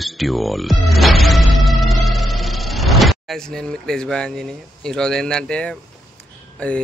twist you all. నేను మీ craze bye అంజీని. ఈరోజు ఏంటంటే అది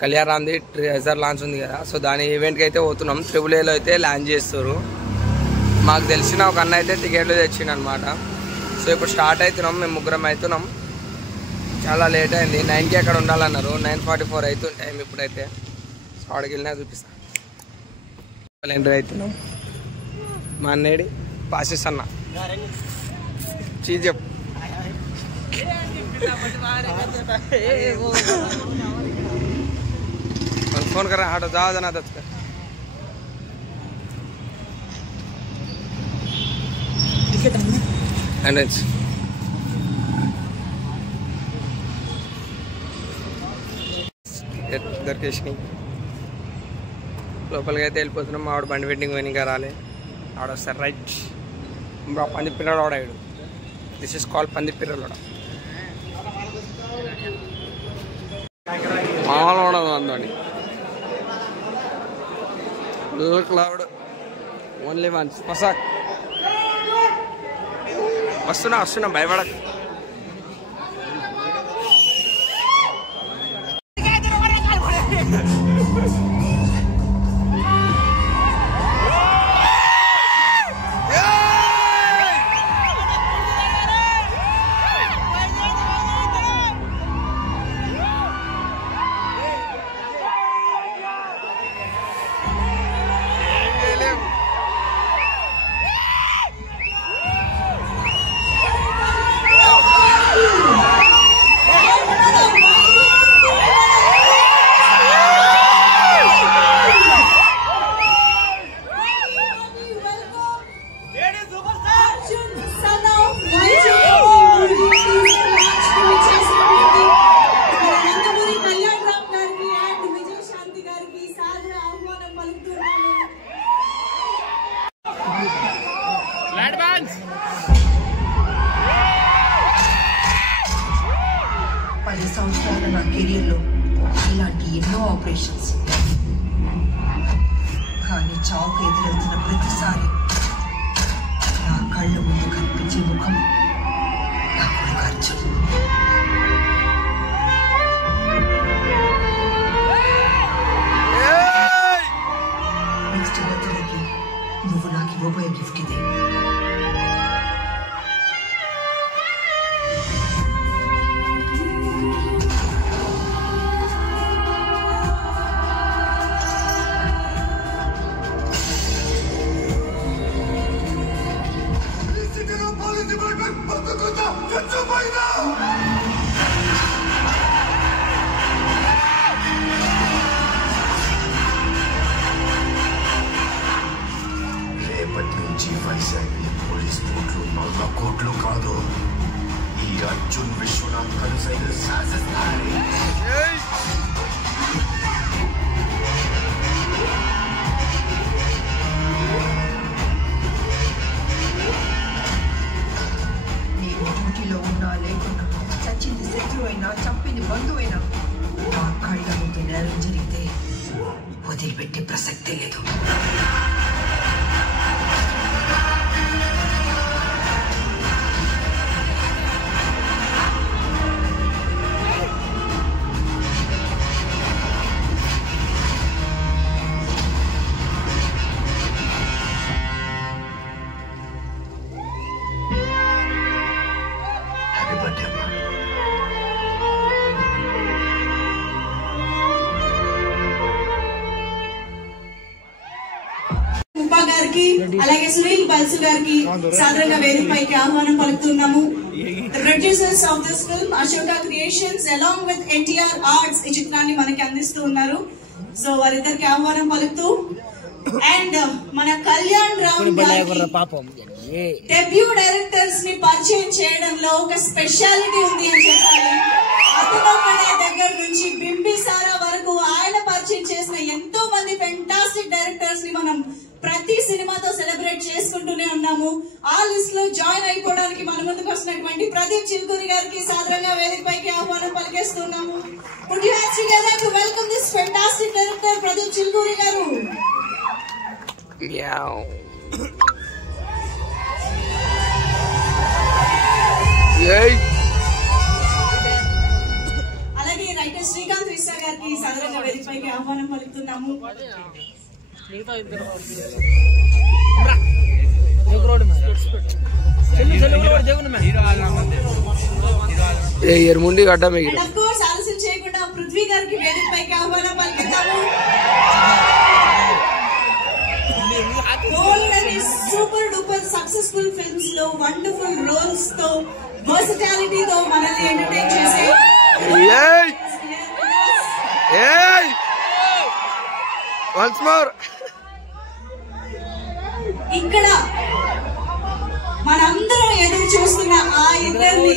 కళ్యాణరామ్ది ట్రెజర్ లాంచ్ ఉంది కదా, సో దాని ఈవెంట్కి అయితే పోతున్నాం. AAAలో అయితే లాంచ్ చేస్తారు. మాకు తెలిసిన ఒక అన్న అయితే టికెట్లు తెచ్చిండు అనమాట. సో ఇప్పుడు స్టార్ట్ అవుతున్నాం, మేము ముగ్గురం అవుతున్నాం. చాలా లేట్ అయింది, 9కి అక్కడ ఉండాలన్నారు. 9:44 అవుతుంది టైం ఇప్పుడైతే. సో అక్కడికి వెళ్ళినా చూపిస్తాను. ఎంటర్ అవుతున్నాం. మా అన్నేడి పాసిస్ అన్న చీజ్ చెప్పు. फोन कर रहा है, हटो जाओ जाना दस कर। దొరికేసినాయి. లోపలికి అయితే వెళ్ళిపోతున్నాం. ఆవిడ బండి వెడ్డింగ్ పోయి ఇంకా రాలే. ఆవిడ వస్తారు రైట్. పంది పిల్లలు ఆడాడు. దిస్ ఇస్ కాల్ పంది పిల్లలు. మామూలు ఉండదు అందుని. Cloud only once. వస్తున్నా భయపడకు. సంవత్సరాల నా కెరీర్లో ఇలాంటి ఎన్నో ఆపరేషన్స్, కానీ చావుకు ఎదురవుతున్న ప్రతిసారి నా కళ్ళ ముందు కనిపించే ముఖం నా కొడుకు అర్జున్. నెక్స్ట్ బర్త్డేకి నువ్వు నాకు ఇవ్వబోయే గిఫ్ట్ ఇదే. రేపటి నుంచి వైజాగ్ పోలీస్ కోర్టులు 100 కోట్లు కాదు, ఈ అర్జున్ విశ్వనాథ్ కలిసైన శాసనాన్ని. నేను డ్యూటీలో ఉన్నా లేకున్నా, చచ్చింది శత్రువు అయినా చంపింది బంధువు అయినా, నా కళ్ళ ముందు నేరం జరిగితే వదిలిపెట్టే ప్రసక్తే లేదు. హ్యాపీ బర్త్డే అమ్మా. గారికి అలాగే సునీల్ బల్సు గారికి సాధారణంగా వేదికపైకి ఆహ్వానం పలుకుతున్నాము. Producers of this film Ashoka creations along with NTR arts ఈ చిత్రాన్ని మనకి అందిస్తూ ఉన్నారు. సో వారిద్దరికి ఆహ్వానం పలుకుతూ అండ్ మన కళ్యాణ్ రామ్ డెబ్యూ డైరెక్టర్స్ ని పరిచయం చేయడంలో ఒక స్పెషాలిటీ ఉంది అని చెప్పాలి. అతనొక్కడే దగ్గర నుంచి బింబిసారా వరకు ఆయన పరిచయం చేసిన ఎంతో మంది ఫెంటాస్టిక్ డైరెక్టర్స్ ని మనం ప్రతి సినిమాతో సెలబ్రేట్ చేసుకుంటూనే ఉన్నాము. ఆ లిస్ట్ లో జాయిన్ అయిపోవడానికి మన ముందుకు వస్తున్నటువంటి ప్రదీప్ చిల్కూరి గారికి సాధారణంగా వేదికపైకి ఆహ్వానం పలికేస్తున్నాము. Would you hands together to welcome this fantastic director Pradeep Chilkuri గారు. అలాగే రైటర్ శ్రీకాంత్ విశ్వ గారికి సాధారణ వేదికపైకి ఆహ్వానం పలుకుతున్నాము. ఎరుముండి గడ్డ మీకు ఆలస్యం చేయకుండా పృథ్వీ గారికి వేదికపైకి ఆహ్వానం పలుకుతున్నాము. సూపర్ డూపర్ సక్సెస్ఫుల్ ఫిల్మ్స్ లో వండర్ఫుల్ రోల్స్ తో వర్సిటాలిటీతో మనల్ని ఎంటర్టైన్ చేసే ఇక్కడ మనందరం ఎదురు చూస్తున్న ఆ ఇద్దరిని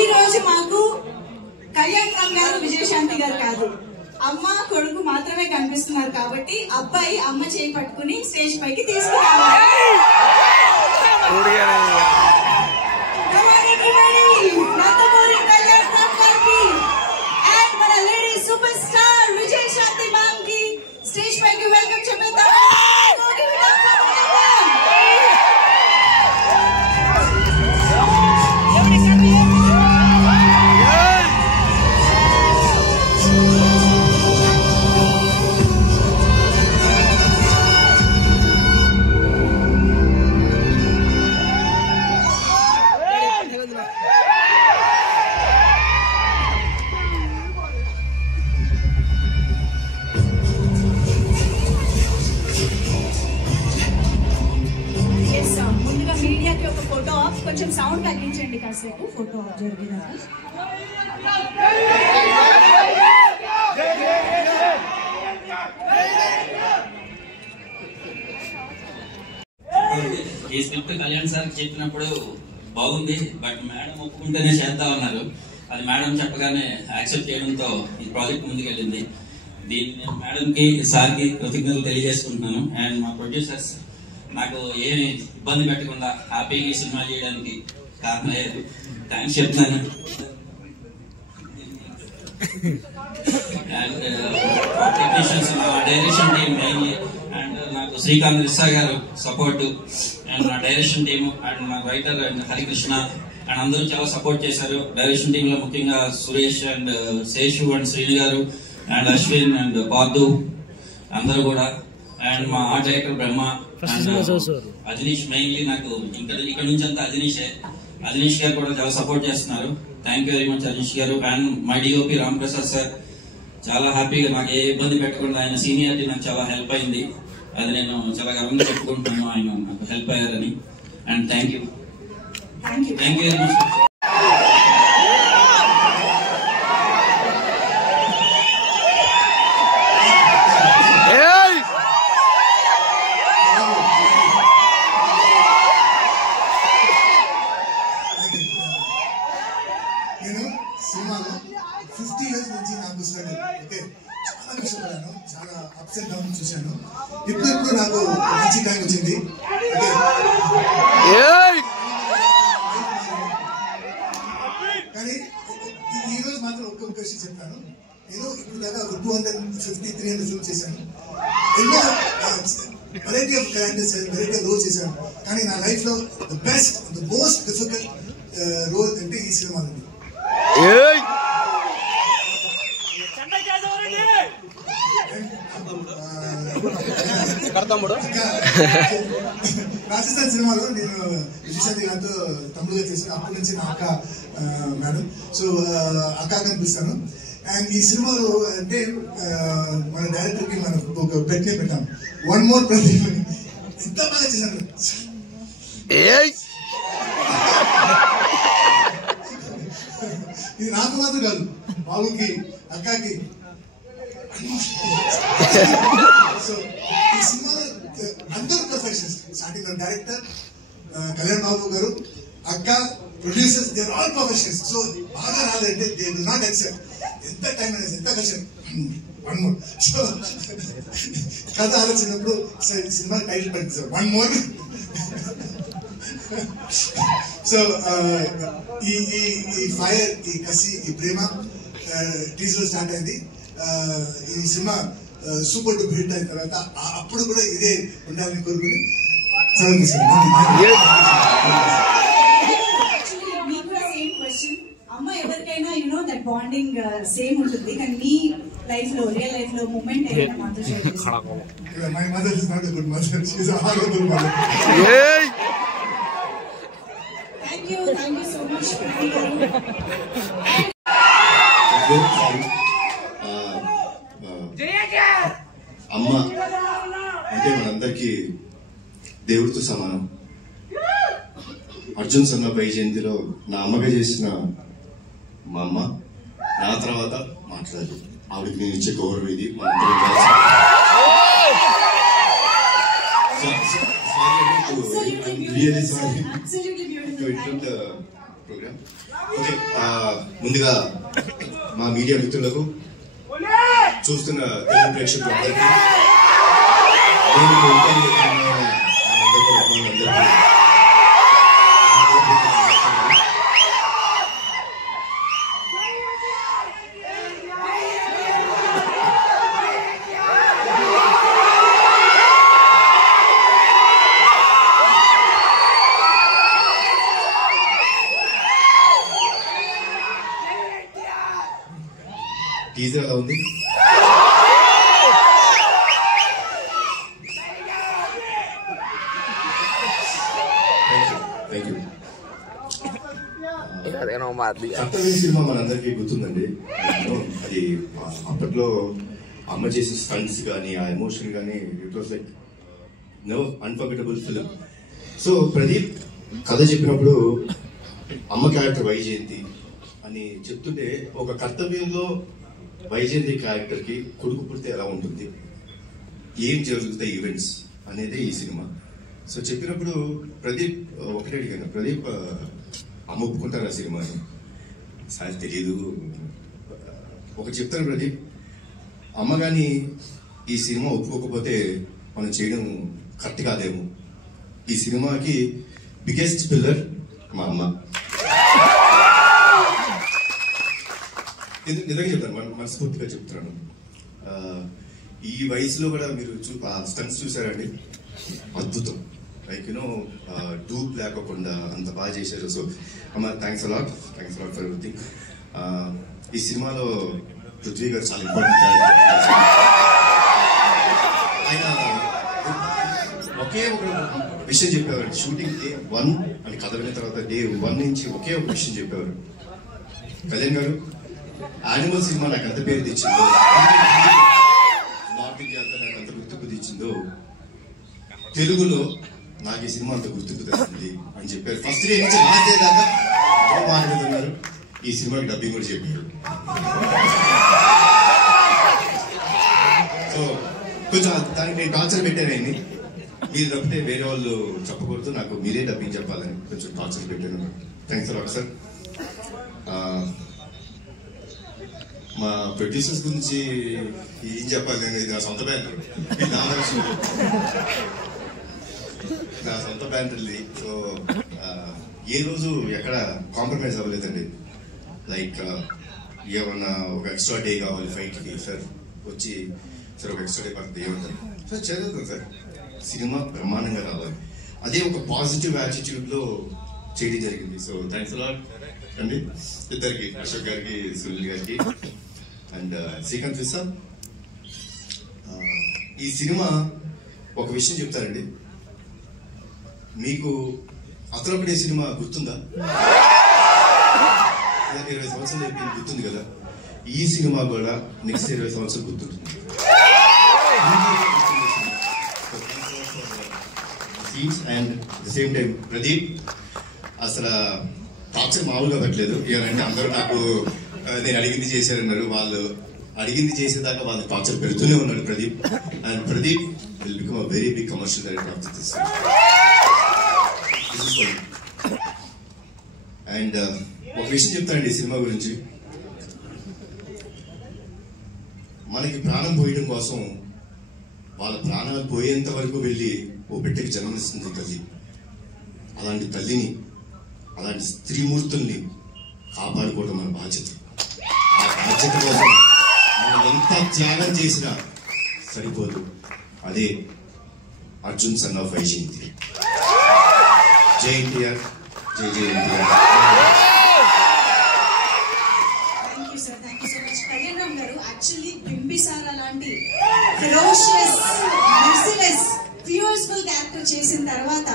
ఈ రోజు మాకు కళ్యాణ్ రామ్ గారు విజయశాంతి గారు కాదు, అమ్మ కొడుకు మాత్రమే కనిపిస్తున్నారు. కాబట్టి అబ్బాయి అమ్మ చేయి పట్టుకుని స్టేజ్ పైకి తీసుకురావాలి. కళ్యాణ్ రామ్ గారికి అండ్ మన lady super star Vijayashanti ma'am కి స్టేజ్ పైకి వెల్కమ్ చెప్పేద్దాం. ముందుగా మీడియాకి ఒక ఫోటో ఆఫ్, కొంచెం సౌండ్ తగ్గించండి కాసేపు ఫోటో ఆఫ్ జరిగేదాకా. ఈ స్క్రిప్ట్ కళ్యాణ్ సార్ చెప్పినప్పుడు బాగుంది, బట్ మేడం ఒప్పుకుంటేనే చేద్దామన్నారు. అది మేడం చెప్పగానే యాక్సెప్ట్ చేయడంతో ఈ ప్రాజెక్ట్ ముందుకెళ్ళింది. దీన్ని మేడం కి సార్ కి కృతజ్ఞతలు తెలియజేసుకుంటున్నాను. అండ్ మా ప్రొడ్యూసర్స్ నాకు ఏమి ఇబ్బంది పెట్టకుండా హ్యాపీగా ఈ సినిమా చేయడానికి కారణమయ్యారు. థ్యాంక్స్ చెప్తున్నాను. అండ్ టెక్నీషియన్స్, నా డైరెక్షన్ టీమ్ మెయిన్లీ, అండ్ నాకు శ్రీకాంత్ విశ్వ గారు సపోర్ట్, అండ్ నా డైరెక్షన్ టీమ్ అండ్ నా రైటర్ అండ్ హరికృష్ణ అండ్ అందరూ చాలా సపోర్ట్ చేశారు. డైరెక్షన్ టీమ్ లో ముఖ్యంగా సురేష్ అండ్ శేషు అండ్ శ్రీను గారు అండ్ అశ్విన్ అండ్ పార్దు అందరూ కూడా, అండ్ మా art director Brahma and Ajaneesh mainly నాకు ఇక్కడ నుంచి అంతా అజనీష్ గారు కూడా చాలా సపోర్ట్ చేస్తున్నారు. Thank you very much Ajaneesh garu. And my DOP Ram Prasad sir చాలా హ్యాపీగా నాకు ఏ ఇబ్బంది పెట్టకుండా ఆయన సీనియారిటీ నాకు చాలా హెల్ప్ అయింది. అది నేను చాలా గర్వంగా చెప్పుకుంటున్నాను, ఆయన నాకు హెల్ప్ అయ్యారని. And thank you very much. నేను సినిమాలో 50 years నుంచి నాకు స్ట్రగుల్, ఓకే, చాలా కష్టపడాను, చాలా అప్స్ అండ్ డౌన్స్ చూశాను. ఇప్పుడు నాకు మంచి టైం వచ్చింది, ఓకే. కానీ ఈ రోజు మాత్రం ఒక్క విషయం చెప్తాను. నేను ఇప్పుడు దాకా 250-300 ఫిల్మ్ చేశాను, ఎన్నో variety of characters, variety of roles చేశాను. కానీ నా లైఫ్ లో the best, the most difficult role అంటే ఈ సినిమా ఉంది. రాజస్థాన్ సినిమాలో నేను విజయశాంతి గారితో తమ్ముడుగా చేశాను. అప్పటి నుంచి నా అక్క మేడం, సో అక్క కనిపిస్తాను. అండ్ ఈ సినిమాలో అంటే మన డైరెక్టర్ కి మనం ఒక బెట్ నే పెట్టాం, వన్ మోర్ ప్రదీప్. ఎంత బాగా చేశాను. ఇది నాకు మాత్రం కాదు, బాబుకి, అక్కకి. సో ఈ సినిమాలో అందరూ perfections. Starting director Kalyan Babu గారు, అక్క, producers, they are all professionals. So బాగా రాదంటే దే విల్ నాట్ యాక్సెప్ట్. ఎంత టైం అనేది, ఎంత కష్టం. One more. సో కథ ఆలోచించినప్పుడు సినిమా టైటిల్ పెట్టింది సార్, వన్ మోర్. సో ఈ ఫైర్, ఈ కసి, ఈ ప్రేమ టీజర్ స్టార్ట్ అయింది. ఈ సినిమా సూపర్ డూపర్ హిట్ అయిన తర్వాత అప్పుడు కూడా ఇదే ఉండాలని కోరుకుని చదువు సార్. యాక్చువల్లీ మీకు కూడా సేమ్ క్వశ్చన్. అమ్మ ఎవరికైనా దట్ బాండింగ్ సేమ్ ఉంటుంది, కానీ మీ లైఫ్ లో రియల్ లైఫ్ లో మూమెంట్ ఏదైనా మాతో షేర్ చేసుకోండి. My mother is not a good mother. She is a horrible mother. Thank you so much. అమ్మ అంటే మనందరికీ దేవుడితో సమానం. అర్జున్ సన్న పై జయంతిలో నా అమ్మగా చేసిన మా అమ్మ నా తర్వాత మాట్లాడాలి. ఆవిడకి నేను ఇచ్చే గౌరవం ఇది. ముందుగా మా మీడియా మిత్రులకు, చూస్తున్న తెలుగు ప్రేక్షకులందరికీ, టీజర్ ఎలా ఉంది? కర్తవ్య సినిమా మనందరికీ గుర్తుందండి. అది అప్పట్లో అమ్మ చేసిన స్టంట్స్ కానీ ఆ ఎమోషన్ కానీ it was like no unforgettable film. So Pradeep కథ చెప్పినప్పుడు అమ్మ క్యారెక్టర్ వైజయంతి అని చెప్తుంటే, ఒక కర్తవ్యంలో వైజయంతి క్యారెక్టర్ కి కొడుకు పుడితే ఎలా ఉంటుంది, ఏం జరుగుతాయి ఈవెంట్స్ అనేది ఈ సినిమా. సో చెప్పినప్పుడు ప్రదీప్ ఒకటే అడిగాను, ప్రదీప్ అమ్మ ఒప్పుకుంటారు ఆ సినిమాని? సార్ తెలియదు. ఒక చెప్తాను ప్రదీప్, అమ్మ కానీ ఈ సినిమా ఒప్పుకోకపోతే మనం చేయడం కరెక్ట్ కాదేమో. ఈ సినిమాకి బిగ్గెస్ట్ పిల్లర్ మా అమ్మ. నిజంగా చెప్తాను, మనస్ఫూర్తిగా చెప్తున్నాను. ఈ వయసులో కూడా మీరు స్టంట్స్ చూసారండి, అద్భుతం. లైక్ డూప్ లేకోకుండా అంత బాగా చేశారు. సో అమ్మ థ్యాంక్స్ అలాట్ ఫర్ ఎవ్రీథింగ్. ఈ సినిమాలో పృథ్వీ గారు చాలా ఇంపార్టెంట్. ఆయన ఒకే ఒక విషయం చెప్పేవారు, షూటింగ్ డే 1 అని కథ విన్న తర్వాత డే 1 నుంచి ఒకే ఒక విషయం చెప్పేవారు, కళ్యాణ్ గారు యానిమల్ సినిమా నాకు అంత పేరు తెచ్చిందో, నార్త్ ఇండియా అంతా నాకు అంత గుర్తింపు తెచ్చిందో, తెలుగులో నాకు ఈ సినిమా అంత గుర్తింపు తెస్తుంది అని చెప్పారు. ఫస్ట్ డే నుంచి లాస్ట్ డే దాకా మాట్లాడుతున్నారు. ఈ సినిమాకి డబ్బింగ్ కూడా చెప్పారు. సో కొంచెం దానికి నేను టార్చర్ పెట్టాను ఆయన్ని, మీరు తప్పితే వేరే వాళ్ళు చెప్పకూడదు, నాకు మీరే డబ్బింగ్ చెప్పాలని కొంచెం టార్చర్ పెట్టాను. Thanks a lot sir. మా ప్రొడ్యూసర్స్ గురించి ఏం చెప్పాలి, నేను ఇది నా సొంత బ్యానర్, నా సొంత బ్యానర్ది. సో ఏ రోజు ఎక్కడ కాంప్రమైజ్ అవ్వలేదండి. లైక్ ఏమన్నా ఒక ఎక్స్ట్రా డే కావాలి ఫైట్కి, సార్ వచ్చి సార్ ఒక ఎక్స్ట్రా డే పడుతుంది ఏమంటారు సార్, చదువుతాం సార్, సినిమా బ్రహ్మాండంగా రావాలి. అదే ఒక పాజిటివ్ యాటిట్యూడ్ లో చేయడం జరిగింది. సో థ్యాంక్స్ అలాట్ అండి ఇద్దరికి, అశోక్ గారికి, సునీల్ గారికి అండ్ శ్రీకాంత్ విసా. ఈ సినిమా ఒక విషయం చెప్తారండి, మీకు అతనొకటే సినిమా గుర్తుందా? 20 సంవత్సరాలు అయిపోయింది, గుర్తుంది కదా. ఈ సినిమా కూడా నెక్స్ట్ 20 సంవత్సరాలు గుర్తుంటుంది. And the same time Pradeep అసలు టార్చర్ మామూలుగా పెట్టలేదు. ఏమంటే అందరూ నాకు నేను అడిగింది చేశారన్నారు, వాళ్ళు అడిగింది చేసేదాకా వాళ్ళు టార్చర్ పెడుతూనే ఉన్నాడు Pradeep. And Pradeep will become a very big commercial director of this. And ఒక విషయం చెప్తానండి ఈ సినిమా గురించి, మనకి ప్రాణం పోయడం కోసం వాళ్ళ ప్రాణాలు పోయేంత వరకు వెళ్ళి ఓ బిడ్డకి జన్మనిస్తుంది తల్లి. అలాంటి తల్లిని, అలాంటి స్త్రీమూర్తుల్ని కాపాడుకోవడం మన బాధ్యత. ఆ బాధ్యత కోసం మనం ఎంత త్యాగం చేసినా సరిపోదు. అదే అర్జున్ సన్ ఆఫ్ వైజయంతి. జై ఎన్టీఆర్, జై జై NTR. Thank you sir, thank you so much. Kalyan Ram గారు, యాక్చువల్లీ బింబిసారా లాంటి ఫెరోషియస్, మెర్సిలెస్, ఫ్యూర్స్ఫుల్ క్యారెక్టర్ చేసిన తర్వాత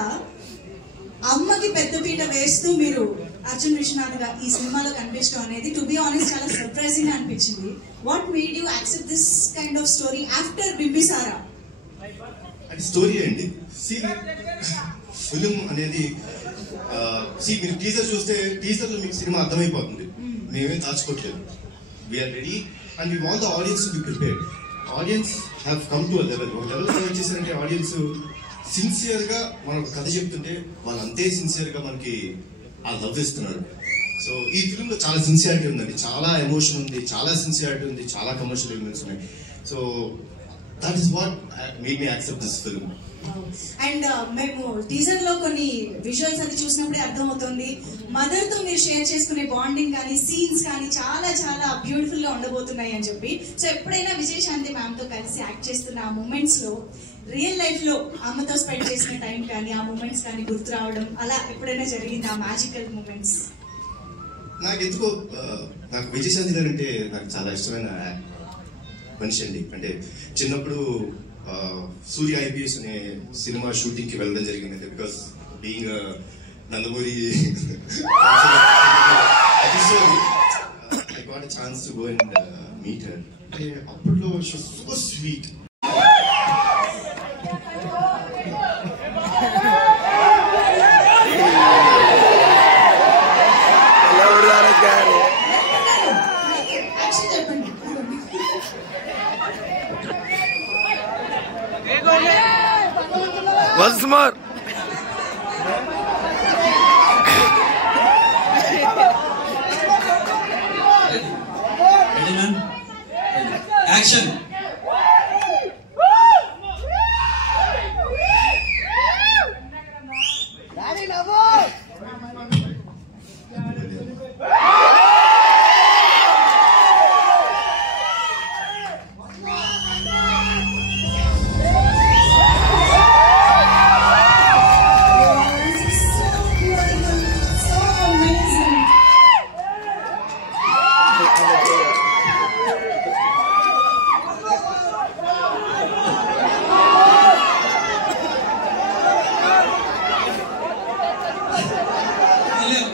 అమ్మకి పెద్దపీట వేస్తూ మీరు అర్జున్ విశ్వనాథ్ గా ఈ సినిమాలో కనిపించడం అనేది టు బి ఆనెస్ట్ చాలా సర్ప్రైజింగ్ అనిపించింది. What made you accept this kind of story after Bimbisara? అది స్టోరీ అండి. ఫిలిం అనేది మీరు టీజర్ చూస్తే టీజర్ లో మీకు సినిమా అర్థమైపోతుంది. మేమేం దాచుకోవట్లేదు. We're ready and we want the audience to be prepared. Audience have come to a level. ఒక లెవెల్ వచ్చేసరికి ఆడియన్స్ సిన్సియర్ గా మనం కథ చెప్తుంటే వాళ్ళు అంతే సిన్సియర్ గా మనకి ఆ లవ్ ఇస్తున్నారు. సో ఈ ఫిల్మ్ లో చాలా సిన్సియారిటీ ఉందండి, చాలా ఎమోషన్ ఉంది, చాలా సిన్సియారిటీ ఉంది, చాలా కమర్షియల్ ఎలిమెంట్స్ ఉన్నాయి. So that is what made me accept this film. And మేము టీజర్ లో కొన్ని విజువల్స్ అది చూసినప్పుడే అర్థమవుతుంది, మదర్ తో మీరు షేర్ చేసుకునే బాండింగ్ కానీ సీన్స్ కానీ చాలా చాలా బ్యూటిఫుల్ గా ఉండబోతున్నాయి అని చెప్పి. సో ఎప్పుడైనా విజయశాంతి మ్యామ్ తో కలిసి యాక్ట్ చేస్తున్న ఆ మూమెంట్స్ లో రియల్ లైఫ్ లో అమ్మతో స్పెండ్ చేసిన టైం కానీ ఆ మూమెంట్స్ కానీ గుర్తు రావడం అలా ఎప్పుడైనా జరిగింది ఆ మ్యాజికల్ మూమెంట్స్? నాకు ఎందుకో నాకు విజయశాంతి గారు అంటే నాకు చాలా ఇష్టమైన మనిషి అండి. అంటే చిన్నప్పుడు సూర్య ఐపీఎస్ అనే సినిమా షూటింగ్ కి వెళ్ళడం జరిగింది. Because being Nandamuri I got a chance to go and meet her. అంటే అప్పట్లో she was so sweet. Once more. Ready, man? Action.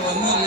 One more.